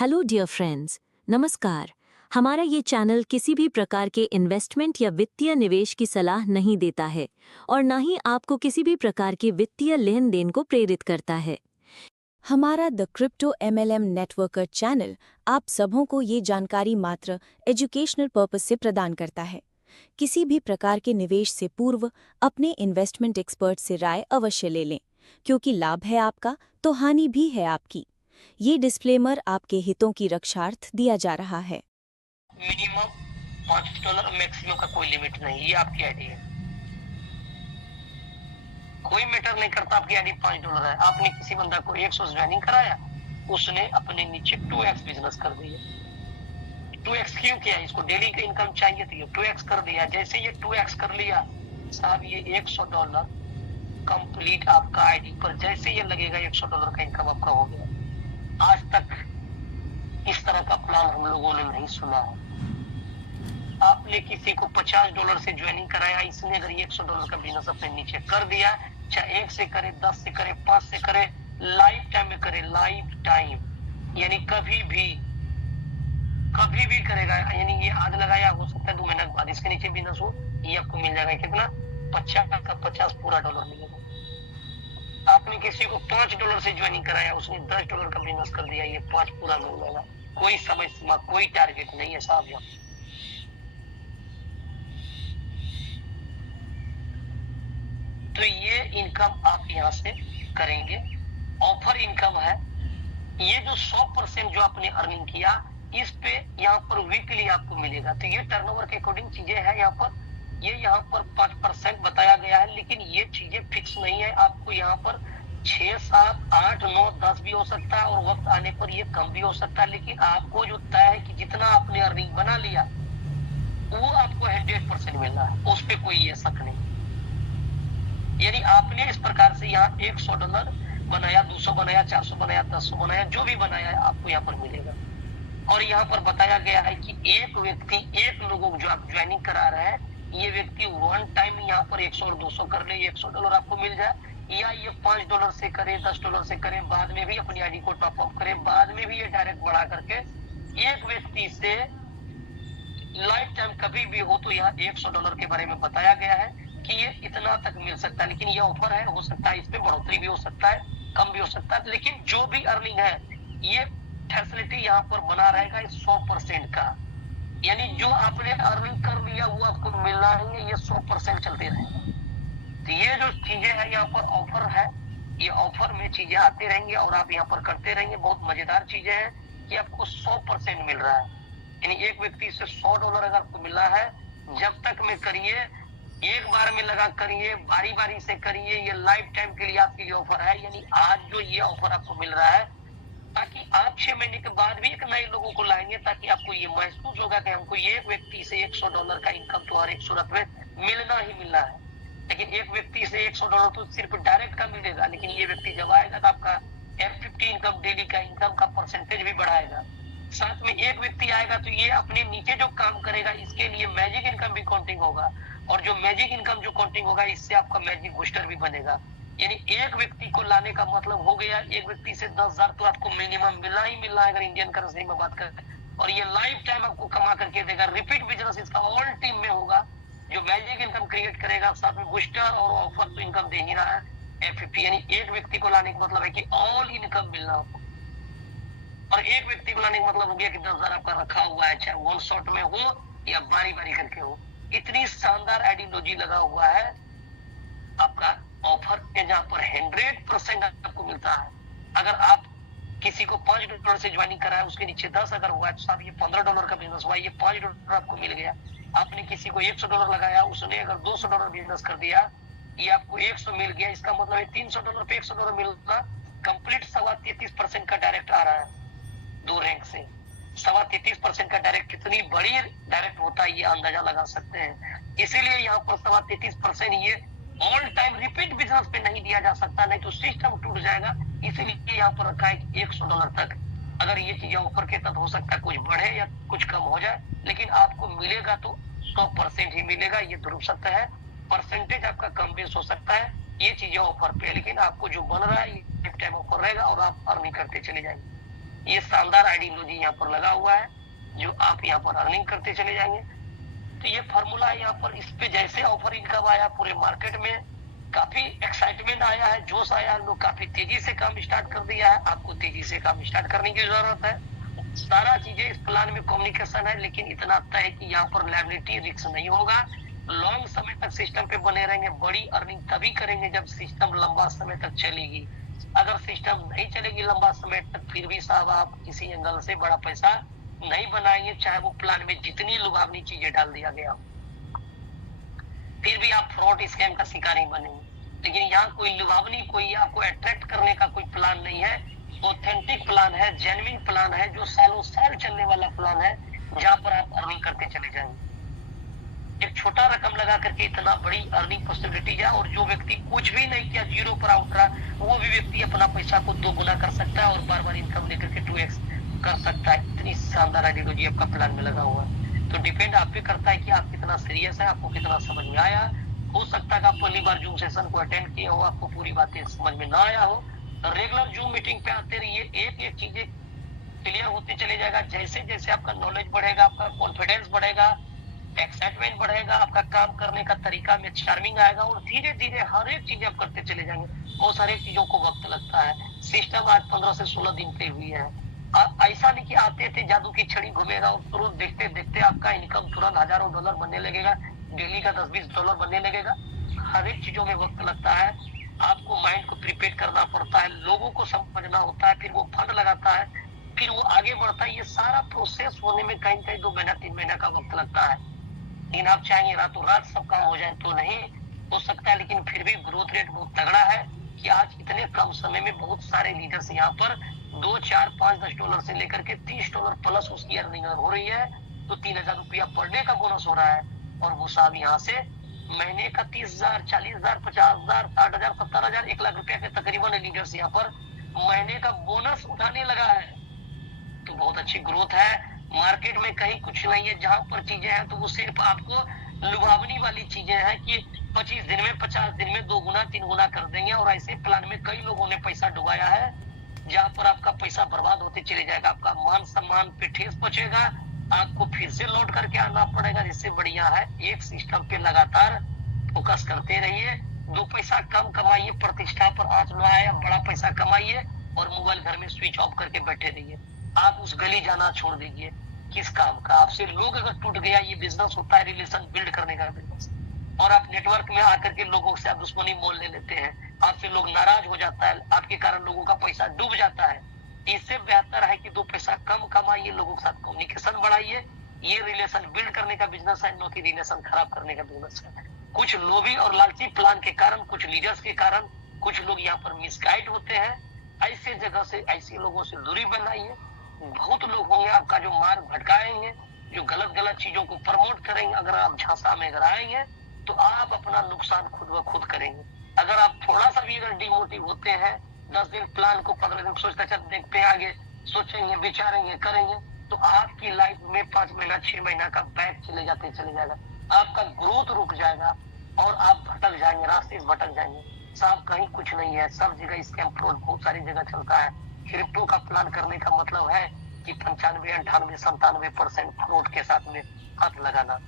Hello dear friends, नमस्कार। हमारा ये चैनल किसी भी प्रकार के इन्वेस्टमेंट या वित्तीय निवेश की सलाह नहीं देता है और ना ही आपको किसी भी प्रकार के वित्तीय लेन देन को प्रेरित करता है। हमारा the crypto MLM networker channel आप सबों को ये जानकारी मात्र एजुकेशनल पर्पस से प्रदान करता है। किसी भी प्रकार के निवेश से पूर्व अपने इन्वेस्टमेंट एक्सपर्ट से राय अवश्य ले लें, क्योंकि लाभ है आपका तो हानि भी है आपकी। ये डिस्क्लेमर आपके हितों की रक्षार्थ दिया जा रहा है। मिनिमम $5 मैक्सिमम का कोई लिमिट नहीं, ये आपकी आईडी है। कोई मैटर नहीं करता आपकी आईडी $5 है। आपने किसी बंदा को 100 ज्वाइनिंग कराया, उसने अपने नीचे 2x बिजनेस कर दिया। 2x क्यों किया? इसको डेली का इनकम चाहिए थी, 2x कर दिया। जैसे ये 2x कर लिया साहब, ये $100 कंप्लीट आपका आईडी पर जैसे ये लगेगा $100 का इनकम आपका हो गया। आज तक इस तरह का प्लान हम लोगों ने नहीं सुना है। आपने किसी को $50 से ज्वाइनिंग कराया, इसने अगर $100 का बिजनेस अपने नीचे कर दिया, चाहे 1 से करे, 10 से करे, 5 से करे, लाइफ टाइम में करे, लाइफ टाइम यानी कभी भी करेगा। यानी ये आज लगाया, हो सकता है 2 महीने बाद इसके नीचे बिजनेस हो, ये आपको मिल जाएगा। कितना? 50 का 50 पूरा डॉलर मिलेगा। आपने किसी को $5 से ज्वाइनिंग कराया, उसने $10 का बिजनेस कर दिया, ये 5 पूरा मिल जाएगा। कोई समय सीमा, कोई टारगेट नहीं है साहब। यहाँ तो ये इनकम आप यहाँ से करेंगे। ऑफर इनकम है ये जो 100% जो आपने अर्निंग किया, इस पे यहाँ पर वीकली आपको मिलेगा। तो ये टर्नओवर के अकॉर्डिंग चीजें हैं। यहाँ पर ये यहाँ पर 5% बताया गया है, लेकिन ये चीजें फिक्स नहीं है। आपको यहाँ पर 6, 7, 8, 9, 10 भी हो सकता है और वक्त आने पर ये कम भी हो सकता है। लेकिन आपको जो तय है कि जितना आपने अर्निंग बना लिया वो आपको 100% मिल रहा है, उस पर कोई ये शक नहीं। यानी आपने इस प्रकार से यहाँ $100 बनाया, 200 बनाया, 400 बनाया, 1000 बनाया, जो भी बनाया है आपको यहाँ पर मिलेगा। और यहाँ पर बताया गया है कि एक व्यक्ति, एक लोगों जो आप ज्वाइनिंग करा रहे हैं, ये व्यक्ति वन टाइम यहाँ पर 100 और 200 कर ले, $100 आपको मिल जाए, या ये $5 से करे, $10 से करे, बाद में भी अपनी आईडी को टॉप अप करे, बाद में भी ये डायरेक्ट बढ़ा करके एक व्यक्ति से लाइफ टाइम कभी भी हो। तो यहाँ $100 के बारे में बताया गया है कि ये इतना तक मिल सकता है। लेकिन ये ऑफर है, हो सकता है इस पे बढ़ोतरी भी हो सकता है, कम भी हो सकता है। लेकिन जो भी अर्निंग है, ये फैसिलिटी यहाँ पर बना रहेगा 100% का। यानी जो आपने अर्निंग कर लिया वो आपको मिलना ही है, ये 100% चलते रहेंगे। तो ये जो चीजें हैं यहाँ पर ऑफर है, ये ऑफर में चीजें आती रहेंगी और आप यहाँ पर करते रहेंगे। बहुत मजेदार चीजें हैं कि आपको 100% मिल रहा है। यानी एक व्यक्ति से $100 अगर आपको मिला है, जब तक में करिए, एक बार में लगा करिए, बारी बारी से करिए, ये लाइफ टाइम के लिए आपके लिए ऑफर है। यानी आज जो ये ऑफर आपको मिल रहा है, ताकि आप 6 महीने के बाद भी एक नए लोगों को लाएंगे, ताकि आपको ये महसूस होगा कि हमको ये व्यक्ति से $100 का इनकम तो हर एक सूरत में मिलना ही मिलना है। लेकिन एक व्यक्ति से $100 तो सिर्फ डायरेक्ट का मिलेगा, लेकिन ये व्यक्ति जब आएगा तो आपका F50 इनकम, डेली का इनकम का परसेंटेज भी बढ़ाएगा। साथ में एक व्यक्ति आएगा तो ये अपने नीचे जो काम करेगा, इसके लिए मैजिक इनकम भी काउंटिंग होगा, और जो मैजिक इनकम जो काउंटिंग होगा, इससे आपका मैजिक बूस्टर भी बनेगा। यानी एक व्यक्ति को लाने का मतलब हो गया, एक व्यक्ति से 10,000 तो आपको मिनिमम मिलना ही मिलना है अगर इंडियन करेंसी में बात करें। और ये लाइफ टाइम आपको कमा करके देगा। रिपीट बिजनेस इसका ऑल टीम में होगा, जो मैजिक इनकम क्रिएट करेगा, साथ में बूस्टर और ऑफर तो इनकम दे ही रहा है F50। यानी एक व्यक्ति को लाने का मतलब है कि ऑल इनकम मिलना आपको। और एक व्यक्ति को लाने का मतलब हो गया कि 10,000 आपका रखा हुआ है, चाहे वन शॉट में हो या बारी बारी करके हो। इतनी शानदार आइडियोलॉजी लगा हुआ है आपका ऑफर है, जहां पर 100% आपको मिलता है। अगर आप किसी को $5 से ज्वाइनिंग कराया, उसके नीचे 10 अगर हुआ तो साहब ये $15 का बिजनेस हुआ, ये $5 आपको मिल गया। आपने किसी को $100 लगाया, उसने अगर $200 बिजनेस कर दिया, ये आपको 100 मिल गया। इसका मतलब है $300 पे $100 मिलना, कंप्लीट 33.25% का डायरेक्ट आ रहा है 2 रैंक से। 33.25% का डायरेक्ट कितनी बड़ी डायरेक्ट होता है, ये अंदाजा लगा सकते हैं। इसीलिए यहाँ पर 33% ये ऑल टाइम रिपीट बिजनेस पे नहीं दिया जा सकता, नहीं तो सिस्टम टूट जाएगा। इसीलिए यहाँ पर रखा है $100 तक। अगर ये चीजें ऑफर के तहत हो सकता है कुछ बढ़े या कुछ कम हो जाए, लेकिन आपको मिलेगा तो 100% ही मिलेगा। ये ध्रुव सत्य है, परसेंटेज आपका कम बेस हो सकता है, ये चीजें ऑफर पे, लेकिन आपको जो बन रहा है ये टाइम ऑफर रहेगा और आप अर्निंग करते चले जाएंगे। ये शानदार आइडियोलॉजी यहाँ पर लगा हुआ है, जो आप यहाँ पर अर्निंग करते चले जाएंगे। तो ये फॉर्मूला यहाँ पर, इस पे जैसे ऑफर इनकम आया, पूरे मार्केट में काफी एक्साइटमेंट आया है, जोश आया, लोग काफी तेजी से काम स्टार्ट कर दिया है। आपको तेजी से काम स्टार्ट करने की जरूरत है। सारा चीजें इस प्लान में कम्युनिकेशन है, लेकिन इतना तय है कि यहाँ पर लायबिलिटी रिस्क नहीं होगा। लॉन्ग समय तक सिस्टम पे बने रहेंगे। बड़ी अर्निंग तभी करेंगे जब सिस्टम लंबा समय तक चलेगी। अगर सिस्टम नहीं चलेगी लंबा समय तक, फिर भी साहब आप किसी एंगल से बड़ा पैसा नहीं बनाएंगे, चाहे वो प्लान में जितनी लुभावनी चीजें डाल दिया गया, फिर भी आप फ्रॉड स्कैम का शिकार ही बनेंगे। लेकिन यहाँ कोई लुभावनी, कोई आपको अट्रैक्ट करने का कोई प्लान नहीं है। ऑथेंटिक प्लान है, जेन्युइन प्लान है, जो सालों साल चलने वाला प्लान है, जहाँ पर आप अर्निंग करते चले जाएंगे। एक छोटा रकम लगा करके इतना बड़ी अर्निंग पॉसिबिलिटी है। और जो व्यक्ति कुछ भी नहीं किया, जीरो पर आउट रहा, वो भी व्यक्ति अपना पैसा को 2 गुना कर सकता है और बार बार इनकम लेकर के 2x कर सकता है। इतनी शानदार आइडियोलॉजी आपका प्लान में लगा हुआ है। तो डिपेंड आप पे करता है कि आप कितना सीरियस है, आपको कितना समझ में आया। हो सकता है कि आप पहली बार जूम सेशन को अटेंड किए हो, आपको पूरी बातें समझ में ना आया हो। रेगुलर जूम मीटिंग पे आते रहिए, एक एक चीजें क्लियर होते चले जाएगा। जैसे जैसे आपका नॉलेज बढ़ेगा, आपका कॉन्फिडेंस बढ़ेगा, एक्साइटमेंट बढ़ेगा, आपका काम करने का तरीका में चार्मिंग आएगा, और धीरे धीरे हर एक चीज आप करते चले जाएंगे। बहुत सारी चीजों को वक्त लगता है। सिस्टम आज 15 से 16 दिन पे हुई है। ऐसा नहीं कि आते थे जादू की छड़ी घूमेगा और तुरंत देखते देखते आपका इनकम तुरंत हजारों डॉलर बनने लगेगा, डेली का 10-20 डॉलर बनने लगेगा। हर एक चीजों में वक्त लगता है। आपको माइंड को प्रिपेयर करना पड़ता है, लोगों को समझना होता है, फिर वो फंड लगाता है, फिर वो आगे बढ़ता है। ये सारा प्रोसेस होने में कहीं कहीं 2 महीना 3 महीना का वक्त लगता है। लेकिन आप चाहेंगे रातों रात सब काम हो जाए तो नहीं हो सकता है। लेकिन फिर भी ग्रोथ रेट बहुत तगड़ा है कि आज इतने कम समय में बहुत सारे लीडर्स यहाँ पर 2, 4, 5, 10 डॉलर से लेकर के 30 डॉलर प्लस उसकी अर्निंग हो रही है। तो 3,000 रुपया पर डे का बोनस हो रहा है। और वो साहब यहाँ से महीने का 30,000, 40,000, 50,000, 60,000, 70,000, 1 लाख रुपया के तकरीबन लीडर्स यहाँ पर महीने का बोनस उठाने लगा है। तो बहुत अच्छी ग्रोथ है। मार्केट में कहीं कुछ नहीं है। जहां पर चीजें हैं तो वो सिर्फ आपको लुभावनी वाली चीजें हैं कि 25 दिन में, 50 दिन में 2 गुना 3 गुना कर देंगे। और ऐसे प्लान में कई लोगों ने पैसा डुबाया है, जहां पर आपका पैसा बर्बाद होते चले जाएगा। आपका मान सम्मान पे ठेस पहुंचेगा, आपको फिर से लौट करके आना पड़ेगा। जिससे बढ़िया है एक सिस्टम पे लगातार फोकस करते रहिए। 2 पैसा कम कमाइए, प्रतिष्ठा पर आंच न आए, बड़ा पैसा कमाइए और मोबाइल घर में स्विच ऑफ करके बैठे रहिए। आप उस गली जाना छोड़ दीजिए। किस काम का? आपसे लोग अगर टूट गया, ये बिजनेस होता है रिलेशन बिल्ड करने का बिजनेस, और आप नेटवर्क में आकर के लोगों से आप दुश्मनी मोल ले लेते हैं, आपसे लोग नाराज हो जाता है, आपके कारण लोगों का पैसा डूब जाता है। इससे बेहतर है कि 2 पैसा कम कमाइए, लोगों के साथ कम्युनिकेशन बढ़ाइए। ये रिलेशन बिल्ड करने का बिजनेस है, न कि रिलेशन खराब करने का बिजनेस है। कुछ लोभी और लालची प्लान के कारण, कुछ लीडर्स के कारण कुछ लोग यहाँ पर मिसगाइड होते हैं। ऐसे जगह से, ऐसे लोगों से दूरी बनाइए। बहुत लोग होंगे आपका जो मार्ग भटकाएंगे, जो गलत गलत चीजों को प्रमोट करेंगे। अगर आप झांसा में अगर आएंगे तो आप अपना नुकसान खुद ब खुद करेंगे। अगर आप थोड़ा सा भी अगर डिमोटिव होते हैं, 10 दिन प्लान को 15 दिन सोचते चल देखते हैं, आगे सोचेंगे, विचारेंगे, करेंगे, तो आपकी लाइफ में 5 महीना 6 महीना का बैक चले जाएगा। आपका ग्रोथ रुक जाएगा और आप भटक जाएंगे, रास्ते से भटक जाएंगे। साहब कहीं कुछ नहीं है, सब जगह स्कैम फ्रॉड बहुत सारी जगह चलता है। क्रिप्टो का प्लान करने का मतलब है कि 95, 98, 97% फ्रॉड के साथ में हाथ लगाना।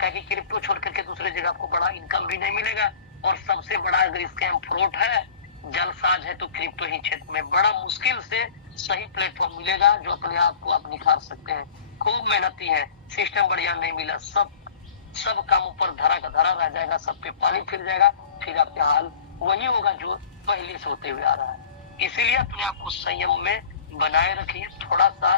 क्योंकि क्रिप्टो छोड़ करके दूसरे जगह आपको बड़ा इनकम भी नहीं मिलेगा। और सबसे बड़ा अगर स्कैम फ्रॉड है, जलसाज है, तो क्रिप्टो ही क्षेत्र में बड़ा मुश्किल से सही प्लेटफॉर्म मिलेगा जो अपने आप को आप निखार सकते हैं। खूब मेहनती है, सिस्टम बढ़िया नहीं मिला, सब काम ऊपर धरा का धरा रह जाएगा, सब पे पानी फिर जाएगा। फिर आपका हाल वही होगा जो पहले से होते हुए आ रहा है। इसीलिए अपने आप को संयम में बनाए रखिए। थोड़ा सा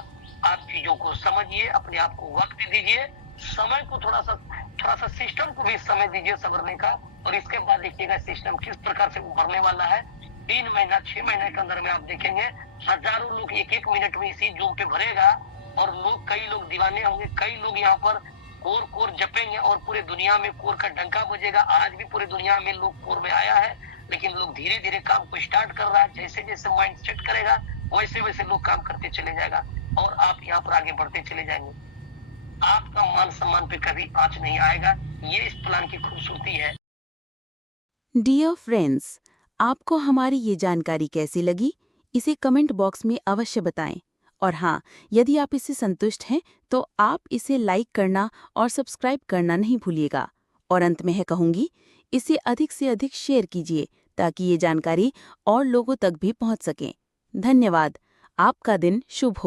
आप चीजों को समझिए, अपने आप को वक्त दीजिए, समय को थोड़ा सा सिस्टम को भी समय दीजिए संवरने का। और इसके बाद देखिएगा सिस्टम किस प्रकार से उभरने वाला है। 3 महीना 6 महीने के अंदर में आप देखेंगे हजारों लोग एक मिनट में इसी जूम पे भरेगा। और कई लोग दीवाने होंगे, कई लोग यहाँ पर कोर जपेंगे और पूरे दुनिया में कोर का डंका बजेगा। आज भी पूरी दुनिया में लोग कोर में आया है, लेकिन लोग धीरे धीरे काम को स्टार्ट कर रहा है। जैसे जैसे माइंड सेट करेगा वैसे वैसे लोग काम करते चले जाएगा और आप यहाँ पर आगे बढ़ते चले जाएंगे। आपका मान सम्मान पे कभी आंच नहीं आएगा। ये इस प्लान की खूबसूरती है। डियर फ्रेंड्स, आपको हमारी ये जानकारी कैसी लगी, इसे कमेंट बॉक्स में अवश्य बताएं और हाँ, यदि आप इससे संतुष्ट हैं तो आप इसे लाइक करना और सब्सक्राइब करना नहीं भूलिएगा। और अंत में है कहूँगी, इसे अधिक से अधिक शेयर कीजिए ताकि ये जानकारी और लोगों तक भी पहुँच सके। धन्यवाद। आपका दिन शुभ हो।